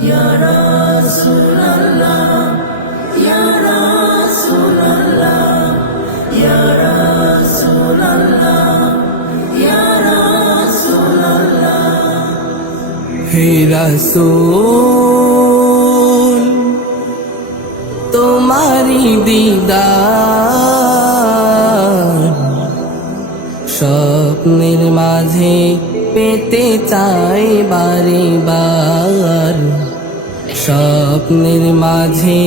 ইয়া রাসূলুল্লাহ ইয়া রাসূলুল্লাহ ইয়া রাসূলুল্লাহ ইয়া রাসূলুল্লাহ। হে রাসূল তোমারি দিদার স্বপ্নের মাঝে পেতে চাই বারে বার, স্বপ্নের মাঝে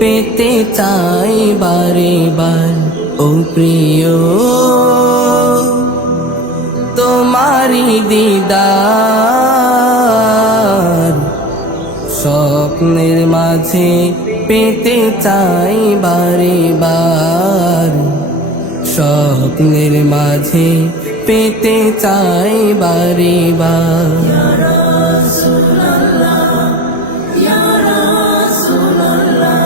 পেতে চাই বারে বার। ও প্রিয় তোমারি দিদার স্বপ্নের মাঝে পেতে চাই বারে বার, স্বপ্নের মাঝে পেতে চাই বারে বার। ইয়া রাসূলুল্লাহ ইয়া রাসূলুল্লাহ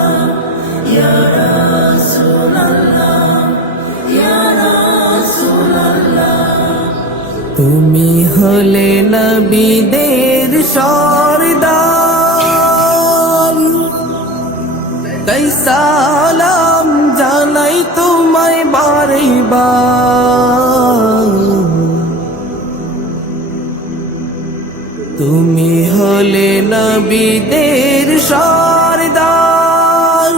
ইয়া রাসূলুল্লাহ ইয়া রাসূলুল্লাহ। তুমি হলে নবীদের সরদার, তাই সালাম জানাই তোমায় বারে বার। তুমি হলে নবীদের সরদার,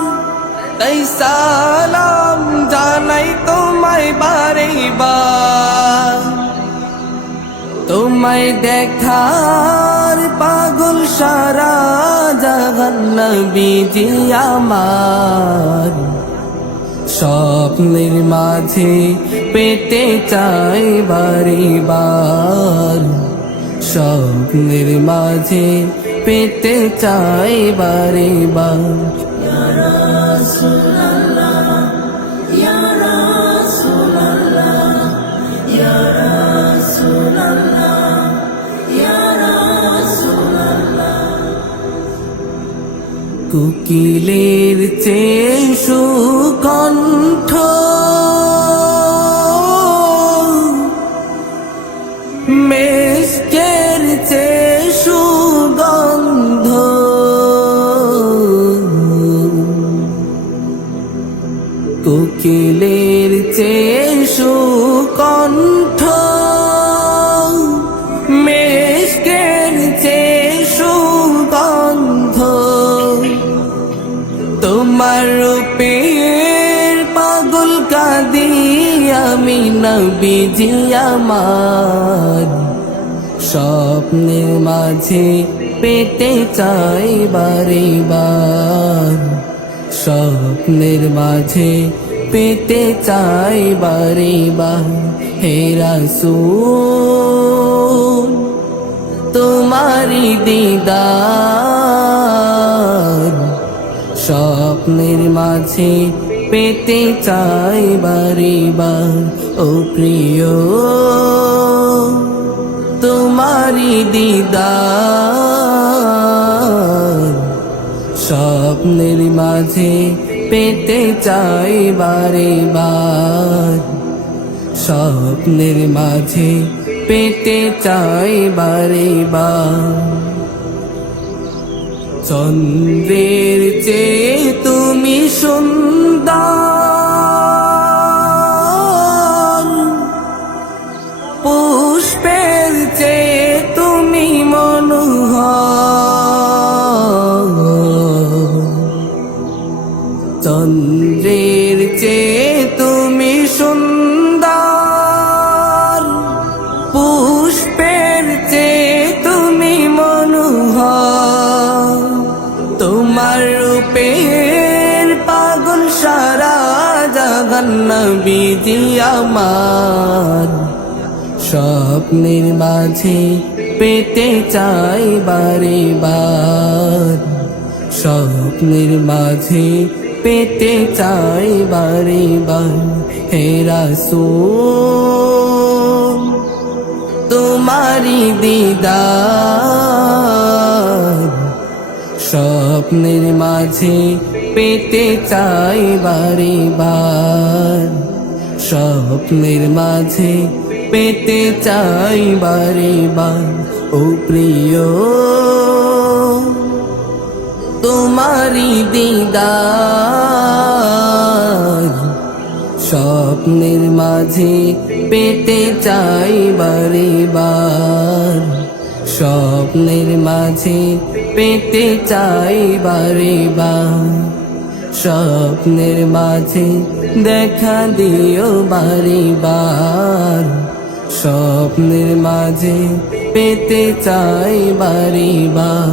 তাই সালাম জানাই তোমায় বারে বার। তোমায় দেখার পাগল সারা জাহান, নবীজি আমার স্বপ্নের মাঝে পেতে চাই বারে বার, স্বপ্নের মাঝে পেতে চাই বারে বার। ইয়া রাসূলুল্লাহ ইয়া রাসূলুল্লাহ ইয়া রাসূলুল্লাহ ইয়া রাসূলুল্লাহ। কোকিলের চেয়ে সুকণ্ঠ মেষ্কের চেয়ে সুগন্ধ, কোকিলের চেয়ে সুকণ্ঠ মেষ্কের চেয়ে সুগন্ধ। তোমার রূপের পাগল কাঁদি আমি, নবীজি আমার স্বপ্নের মাঝে পেতে চাই বারে বার, স্বপ্নের মাঝে পেতে চাই বারে বার। হে রাসূল তোমারি দিদার স্বপ্নের মাঝে পেতে চাই বারে বার। ও প্রিয় তোমারি দিদার স্বপ্নের মাঝে পেতে চাই বারে বার, স্বপ্নের মাঝে পেতে চাই বারে বার। চন্দ্রের চেয়ে তুমি সুন্দর, পুষ্পের চেয়ে তুমি মনোহর, চন্দ্রের চেয়ে তুমি সুন্দর, পুষ্পের চেয়ে তুমি মনোহর। তোমার রূপের পাগল সারা জাহান, নবীজি আমার স্বপ্নের মাঝে পেতে চাই বারে বার, স্বপ্নের মাঝে পেতে চাই বারে বার। হে রাসূল তোমারি দিদার স্বপ্নের মাঝে পেতে চাই বারে বার, স্বপ্নের মাঝে পেতে চাই বারে বার। ও প্রিয় দিদার স্বপ্নের মাঝে পেতে চাই বারে বার স্বপ্নের মাঝে পেতে চাই বারে বার স্বপ্নের মাঝে দেখা দিও বারে বার স্বপ্নের মাঝে পেতে চাই বারে বার